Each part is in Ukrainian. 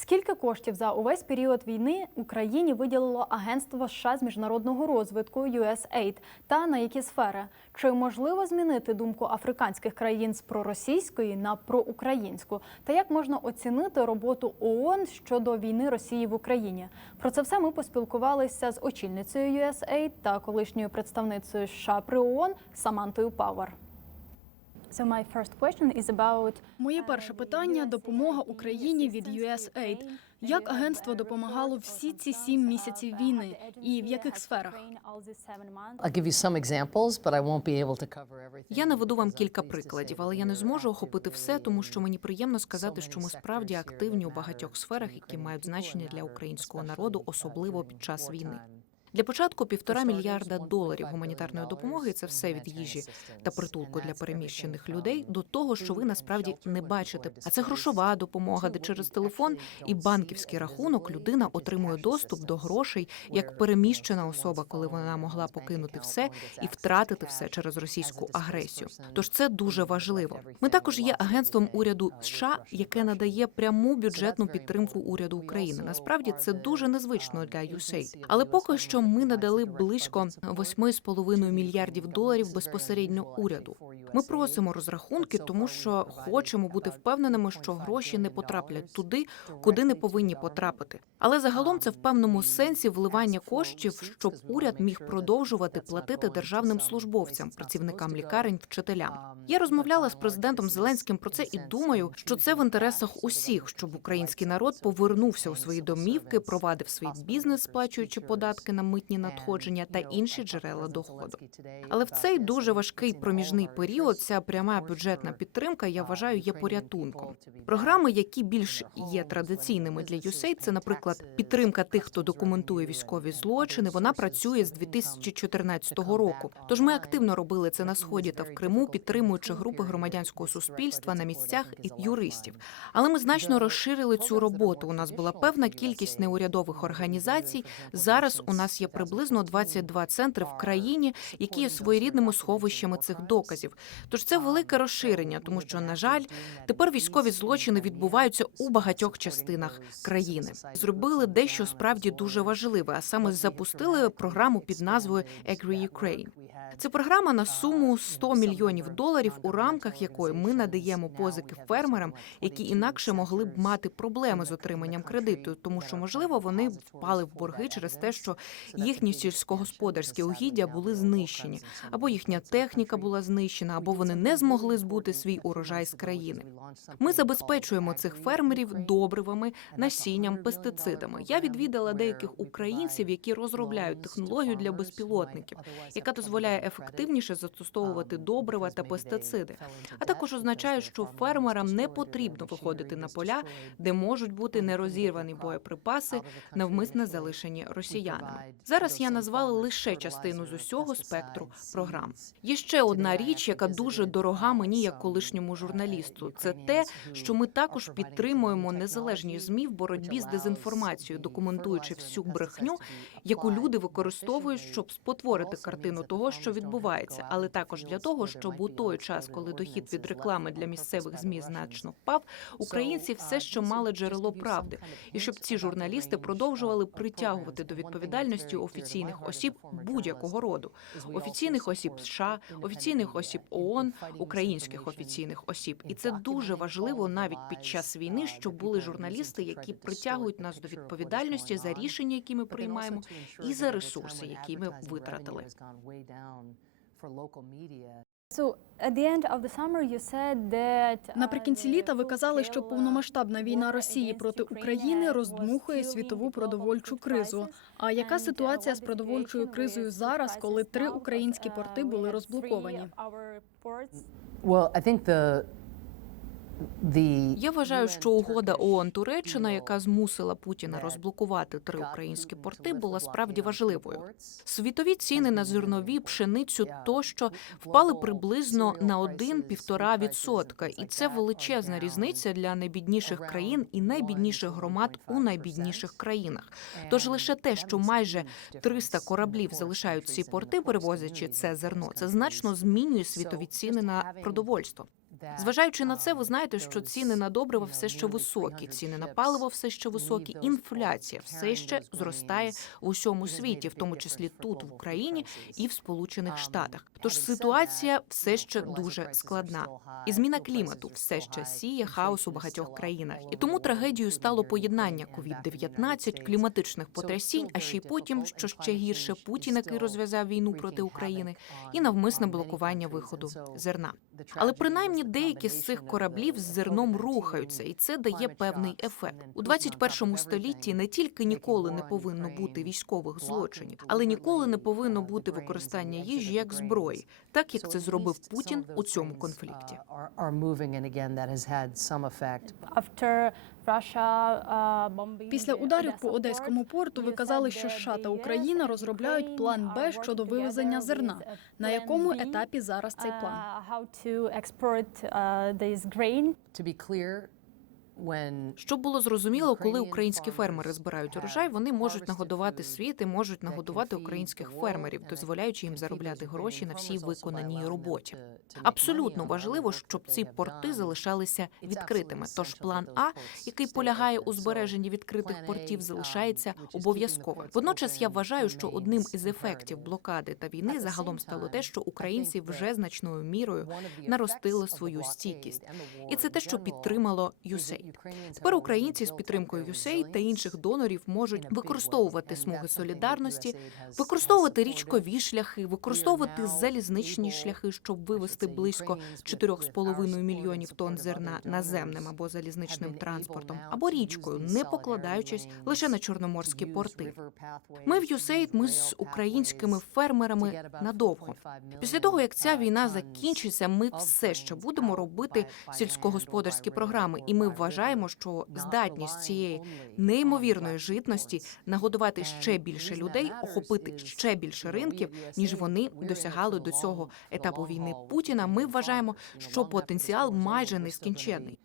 Скільки коштів за увесь період війни Україні виділило Агентство США з міжнародного розвитку USAID та на які сфери? Чи можливо змінити думку африканських країн з проросійської на проукраїнську? Та як можна оцінити роботу ООН щодо війни Росії в Україні? Про це все ми поспілкувалися з очільницею USAID та колишньою представницею США при ООН Самантою Пауер. So my first question is about Моє перше питання допомога Україні від USAID. Як агентство допомагало всі ці сім місяців війни і в яких сферах? I'll give you some examples, but I won't be able to cover everything. Я наведу вам кілька прикладів, але я не зможу охопити все, тому що мені приємно сказати, що ми справді активні у багатьох сферах, які мають значення для українського народу, особливо під час війни. Для початку півтора мільярда доларів гуманітарної допомоги це все від їжі та притулку для переміщених людей до того, що ви насправді не бачите. А це грошова допомога, де через телефон і банківський рахунок людина отримує доступ до грошей як переміщена особа, коли вона могла покинути все і втратити все через російську агресію. Тож це дуже важливо. Ми також є агентством уряду США, яке надає пряму бюджетну підтримку уряду України. Насправді це дуже незвично для USAID. Але поки що ми надали близько 8,5 мільярдів доларів безпосередньо уряду. Ми просимо розрахунки, тому що хочемо бути впевненими, що гроші не потраплять туди, куди не повинні потрапити. Але загалом це в певному сенсі вливання коштів, щоб уряд міг продовжувати платити державним службовцям, працівникам лікарень, вчителям. Я розмовляла з президентом Зеленським про це і думаю, що це в інтересах усіх, щоб український народ повернувся у свої домівки, провадив свій бізнес, сплачуючи податки на митні надходження та інші джерела доходу. Але в цей дуже важкий проміжний період ця пряма бюджетна підтримка, я вважаю, є порятунком. Програми, які більш є традиційними для USAID, це, наприклад, підтримка тих, хто документує військові злочини. Вона працює з 2014 року. Тож ми активно робили це на сході та в Криму, підтримуючи групи громадянського суспільства на місцях і юристів. Але ми значно розширили цю роботу. У нас була певна кількість неурядових організацій. Зараз у нас є приблизно 22 центри в країні, які є своєрідними сховищами цих доказів. Тож це велике розширення, тому що, на жаль, тепер військові злочини відбуваються у багатьох частинах країни. Зробили дещо справді дуже важливе, а саме запустили програму під назвою Agri Ukraine. Це програма на суму 100 мільйонів доларів, у рамках якої ми надаємо позики фермерам, які інакше могли б мати проблеми з отриманням кредиту, тому що можливо вони впали в борги через те, що їхні сільськогосподарські угіддя були знищені, або їхня техніка була знищена, або вони не змогли збути свій урожай з країни. Ми забезпечуємо цих фермерів добривами, насінням, пестицидами. Я відвідала деяких українців, які розробляють технологію для безпілотників, яка дозволяє ефективніше застосовувати добрива та пестициди. А також означає, що фермерам не потрібно виходити на поля, де можуть бути нерозірвані боєприпаси, навмисне залишені росіянами. Зараз я назвала лише частину з усього спектру програм. Є ще одна річ, яка дуже дорога мені як колишньому журналісту. Це те, що ми також підтримуємо незалежні змі в боротьбі з дезінформацією, документуючи всю брехню, яку люди використовують, щоб спотворити картину того, що відбувається, але також для того, щоб у той час, коли дохід від реклами для місцевих змі значно впав, українці все ще мали джерело правди, і щоб ці журналісти продовжували притягувати до відповідальності офіційних осіб будь-якого роду. офіційних осіб США, офіційних осіб ООН, українських офіційних осіб, і це дуже важливо навіть під час війни, щоб були журналісти, які притягують нас до відповідальності за рішення, які ми приймаємо, і за ресурси, які ми витратили. So at the end of the summer you said that uh, Наприкінці літа ви казали, що повномасштабна війна Росії проти України роздмухує світову продовольчу кризу. А яка ситуація з продовольчою кризою зараз, коли три українські порти були розблоковані? Well, I think the the Я вважаю, що угода ООН Туреччина, яка змусила Путіна розблокувати три українські порти, була справді важливою. Світові ціни на зернові, пшеницю тощо впали приблизно на 1-1,5 відсотка, і це величезна різниця для найбідніших країн і найбідніших громад у найбідніших країнах. Тож лише те, що майже 300 кораблів залишають ці порти, перевозячи це зерно, це значно змінює світові ціни на продовольство. Зважаючи на це, ви знаєте, що ціни на добрива все ще високі, ціни на паливо все ще високі. Інфляція все ще зростає в усьому світі, в тому числі тут, в Україні і в Сполучених Штатах. Тож ситуація все ще дуже складна. І зміна клімату все ще сіє хаос у багатьох країнах. І тому трагедією стало поєднання COVID-19, кліматичних потрясінь, а ще й потім, що ще гірше, Путін, який розв'язав війну проти України, і навмисне блокування виходу зерна. Але принаймні деякі з цих кораблів з зерном рухаються, і це дає певний ефект у 21 столітті. Не тільки ніколи не повинно бути військових злочинів, але ніколи не повинно бути використання їжі як зброї, так як це зробив Путін у цьому конфлікті. Uh, Після ударів по одеському порту ви казали, що США та Україна розробляють план Б щодо вивезення зерна. На plan якому етапі зараз цей план? Щоб було зрозуміло, коли українські фермери збирають урожай, вони можуть нагодувати світ і можуть нагодувати українських фермерів, дозволяючи їм заробляти гроші на всій виконаній роботі. Абсолютно важливо, щоб ці порти залишалися відкритими. Тож план А, який полягає у збереженні відкритих портів, залишається обов'язковим. Водночас я вважаю, що одним із ефектів блокади та війни загалом стало те, що українці вже значною мірою наростили свою стійкість, і це те, що підтримало USAID. Тепер українці з підтримкою USAID та інших донорів можуть використовувати смуги солідарності, використовувати річкові шляхи, використовувати залізничні шляхи, щоб вивести близько 4,5 мільйонів тонн зерна наземним або залізничним транспортом, або річкою, не покладаючись лише на чорноморські порти. Ми в USAID, ми з українськими фермерами надовго. Після того, як ця війна закінчиться, ми все ще будемо робити сільськогосподарські програми, і ми вважаємо, що здатність цієї неймовірної житності нагодувати ще більше людей, охопити ще більше ринків, ніж вони досягали до цього етапу війни Путіна. Ми вважаємо, що потенціал майже нескінченний.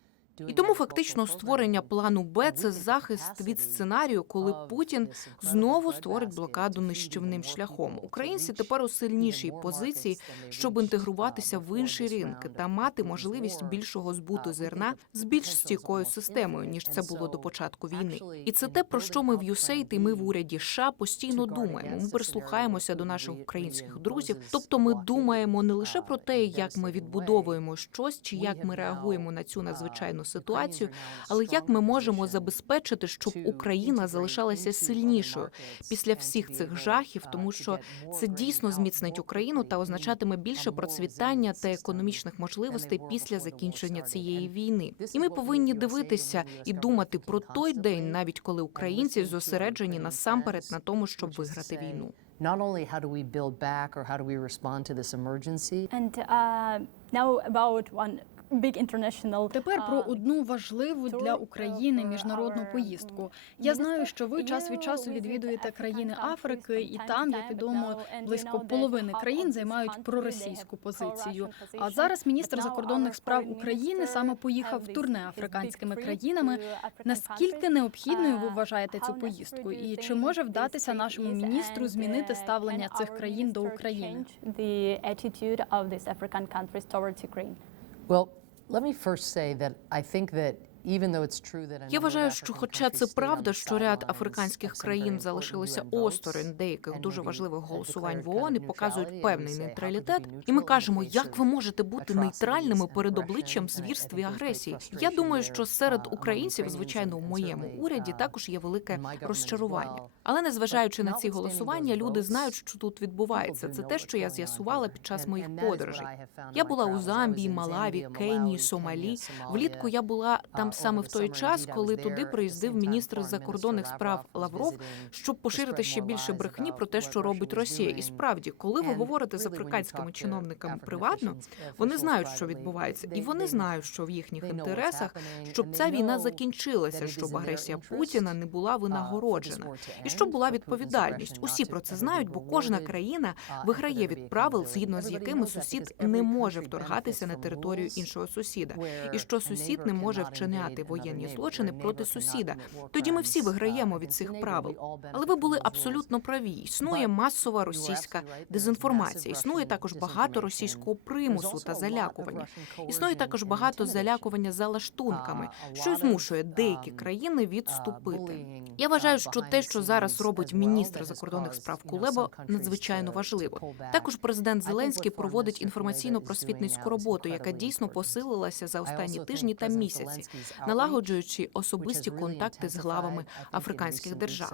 І тому фактично створення плану Б це захист від сценарію, коли Путін знову створить блокаду нищівним шляхом. Українці тепер у сильнішій позиції, щоб інтегруватися в інші ринки та мати можливість більшого збуту зерна з більш стійкою системою, ніж це було до початку війни. І це те, про що ми в USAID і ми в уряді США постійно думаємо. Ми прислухаємося до наших українських друзів. Тобто, ми думаємо не лише про те, як ми відбудовуємо щось, чи як ми реагуємо на цю надзвичайну ситуацію, але як ми можемо забезпечити, щоб Україна залишалася сильнішою після всіх цих жахів, тому що це дійсно зміцнить Україну та означатиме більше процвітання та економічних можливостей після закінчення цієї війни. І ми повинні дивитися і думати про той день, навіть коли українці зосереджені насамперед на тому, щоб виграти війну. Not only how do we build back or how do we respond to this emergency, And uh, now about one Тепер про uh, одну важливу для України міжнародну поїздку. Я знаю, що ви час від часу відвідуєте країни Африки, і там, як відомо, близько половини країн займають проросійську позицію. А зараз міністр закордонних справ України саме поїхав в турне африканськими країнами. Наскільки необхідною ви вважаєте цю поїздку? І чи може вдатися нашому міністру змінити ставлення цих країн до України? Well, let me first say that I think that Я вважаю, що, хоча це правда, що ряд африканських країн votes осторонь деяких дуже важливих голосувань в ООН і показують певний нейтралітет. І ми кажемо, як ви можете бути нейтральними перед обличчям звірств і агресії. Я думаю, що серед uh, українців, звичайно, в and моєму уряді uh, також є велике розчарування. Але незважаючи на ці голосування, люди знають, що тут відбувається. Це те, що я з'ясувала під час моїх подорожей. Я була у Замбії, Малаві, Кенії, Сомалі. Влітку я була там Саме в той час, коли туди приїздив міністр закордонних справ Лавров, щоб поширити ще більше брехні про те, що робить Росія. І справді, коли ви говорите з африканськими чиновниками приватно, вони знають, що відбувається, і вони знають, що в їхніх інтересах, щоб ця війна закінчилася, щоб агресія Путіна не була винагороджена. І щоб була відповідальність. Усі про це знають, бо кожна країна виграє від правил, згідно з якими сусід не може вторгатися на територію іншого сусіда, і що сусід не може вчиняти вчиняти воєнні злочини проти сусіда. Тоді ми всі виграємо від цих правил. Але ви були абсолютно праві. Існує масова російська дезінформація. Існує також багато російського примусу та залякування. Існує також багато залякування за лаштунками, що змушує деякі країни відступити. Я вважаю, що те, що зараз робить міністр закордонних справ Кулеба, надзвичайно важливо. Також президент Зеленський проводить інформаційно-просвітницьку роботу, яка дійсно посилилася за останні тижні та місяці, налагоджуючи особисті контакти з главами африканських держав.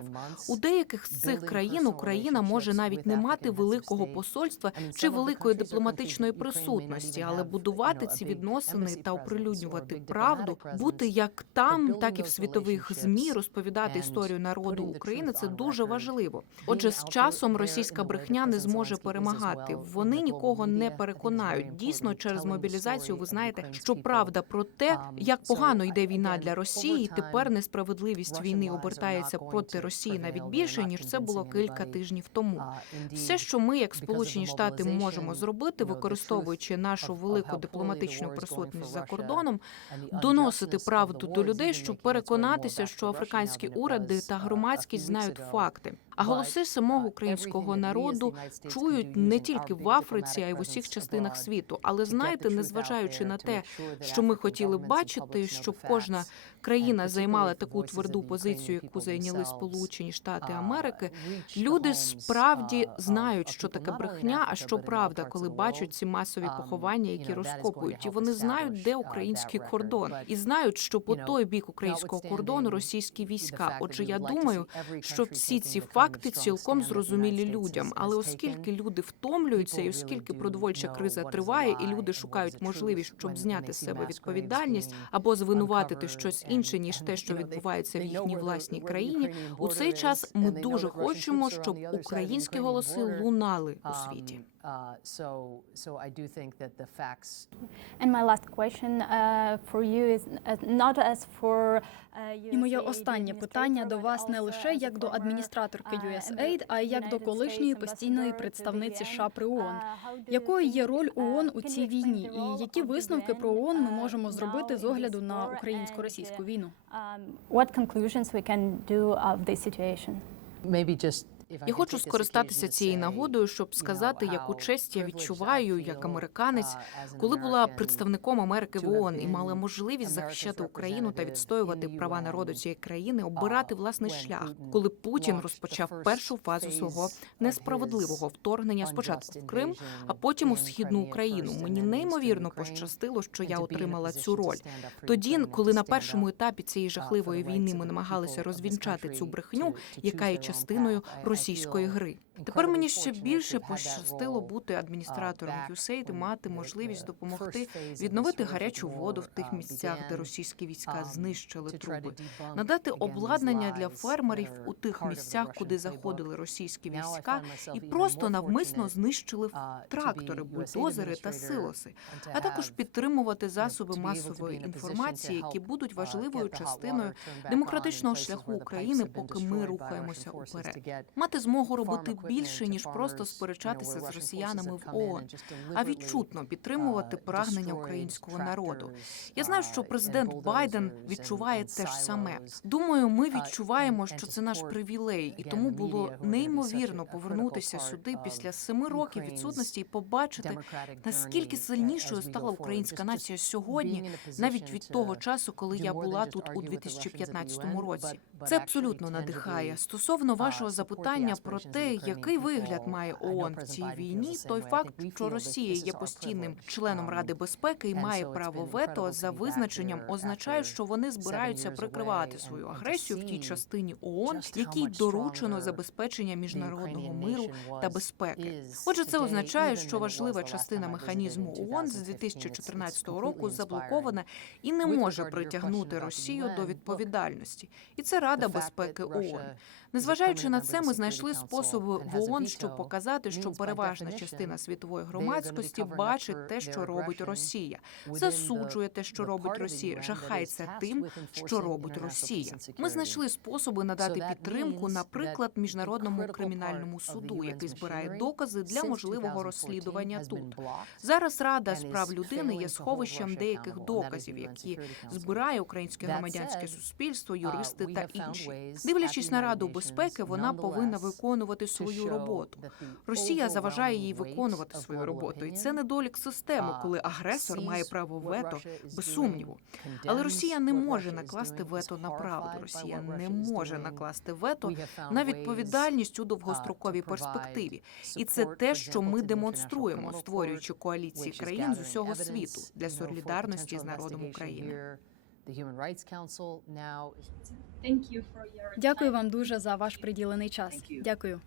У деяких з цих країн Україна може навіть не мати великого посольства чи великої дипломатичної присутності, але будувати ці відносини та оприлюднювати правду, бути як там, так і в світових змі, розповідати історію народу України. Це дуже важливо. Отже, з часом російська брехня не зможе перемагати. Вони нікого не переконають. Дійсно, через мобілізацію ви знаєте, що правда про те, як погано йде війна для Росії, тепер несправедливість війни обертається проти Росії навіть більше ніж це було кілька тижнів тому. Все, що ми, як Сполучені Штати, можемо зробити, використовуючи нашу велику дипломатичну присутність за кордоном, доносити правду до людей, щоб переконатися, що африканські уряди та громадськість знають факти. А голоси самого українського народу чують не тільки в Африці, а й в усіх частинах світу. Але знаєте, незважаючи на те, що ми хотіли бачити, щоб кожна країна займала таку тверду позицію, яку зайняли Сполучені Штати Америки. Люди справді знають, що таке брехня, а що правда, коли бачать ці масові поховання, які розкопують, і вони знають, де український кордон, і знають, що по той бік українського кордону російські війська. Отже, я думаю, що всі ці факти цілком зрозумілі людям. Але оскільки люди втомлюються, і оскільки продовольча криза триває, і люди шукають можливість, щоб зняти з себе відповідальність або звинуватити щось інше ніж те, що відбувається в їхній власній країні, у цей час ми дуже хочемо, щоб українські голоси лунали у світі. And my last question uh, for you is uh, not as for uh, І моє останнє питання до вас не лише як до адміністраторки for, uh, USAID, а й як до колишньої постійної представниці the США при ООН. Uh, do Якою є think, роль uh, ООН у цій війні, the і які the висновки про ООН ми uh, можемо зробити з огляду на українсько-російську війну? um, What conclusions we can do of this situation? Я хочу скористатися цією нагодою, щоб сказати, яку честь я відчуваю як американець, коли була представником Америки в ООН і мала можливість захищати Україну та відстоювати права народу цієї країни, обирати власний шлях, коли Путін розпочав першу фазу свого несправедливого вторгнення спочатку в Крим, а потім у східну Україну. Мені неймовірно пощастило, що я отримала цю роль. Тоді, коли на першому етапі цієї жахливої війни ми намагалися розвінчати цю брехню, яка є частиною російської гри. Тепер мені ще більше пощастило бути адміністратором USAID і мати можливість допомогти відновити гарячу воду в тих місцях, де російські війська знищили труби, надати обладнання для фермерів у тих місцях, куди заходили російські війська, і просто навмисно знищили трактори, бульдозери та силоси, а також підтримувати засоби масової інформації, які будуть важливою частиною демократичного шляху України, поки ми рухаємося уперед. Мати змогу робити більше ніж просто сперечатися з росіянами в ООН, а відчутно підтримувати прагнення українського народу. Я знаю, що президент Байден відчуває те ж саме. Думаю, ми відчуваємо, що це наш привілей, і тому було неймовірно повернутися сюди після семи років відсутності і побачити, наскільки сильнішою стала українська нація сьогодні, навіть від того часу, коли я була тут у 2015 році. Це абсолютно надихає. Стосовно вашого запитання про те, який вигляд має ООН в цій війні, той факт, що Росія є постійним членом Ради безпеки і має право вето за визначенням, означає, що вони збираються прикривати свою агресію в тій частині ООН, якій доручено забезпечення міжнародного миру та безпеки. Отже, це означає, що важлива частина механізму ООН з 2014 року заблокована і не може притягнути Росію до відповідальності. І це Рада безпеки ООН. Незважаючи на це, ми знайшли способи в ООН, щоб показати, що переважна частина світової громадськості бачить те, що робить Росія, засуджує те, що робить Росія, жахається тим, що робить Росія. Ми знайшли способи надати підтримку, наприклад, міжнародному кримінальному суду, який збирає докази для можливого розслідування тут. Зараз Рада з прав людини є сховищем деяких доказів, які збирає українське громадянське суспільство, юристи та інші. Дивлячись на Раду безпеки, вона повинна виконувати свою роботу. Росія заважає їй виконувати свою роботу, і це недолік системи, коли агресор має право вето без сумніву. Але Росія не може накласти вето на правду. Росія не може накласти вето на відповідальність у довгостроковій перспективі. І це те, що ми демонструємо, створюючи коаліції країн з усього світу для солідарності з народом України. Дякую вам дуже за ваш приділений час. Дякую.